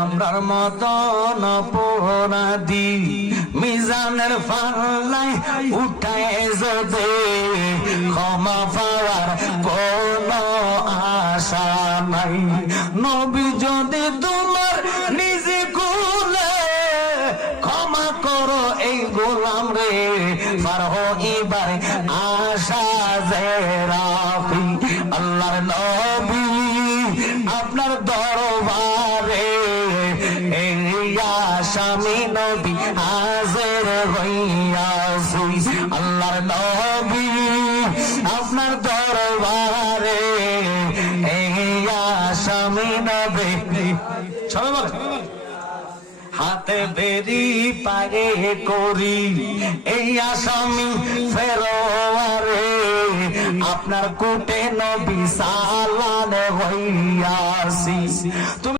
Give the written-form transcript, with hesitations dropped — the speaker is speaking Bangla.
আমরার মতন অপরাধী মিজানের পাল্লায় উঠায় যাবে, ক্ষমা পাওয়ার কোনো আশা নাই। নবী যদি তোমার নিজে কুলে ক্ষমা করো এই গোলাম রে, পার হইবার আশা যে রাখি। আল্লাহর নবী আপনার দরবারে এই আসামি নবী হাজির হইয়াছি। আল্লাহর নবী আপনার দরবারে এই আসামি নবী, সবাই বলেন হাতে বেরি পায়ে করি এই আসামি ফেরোয়ারে, আপনার কোটে নবী সালান হইয়াছি। তুমি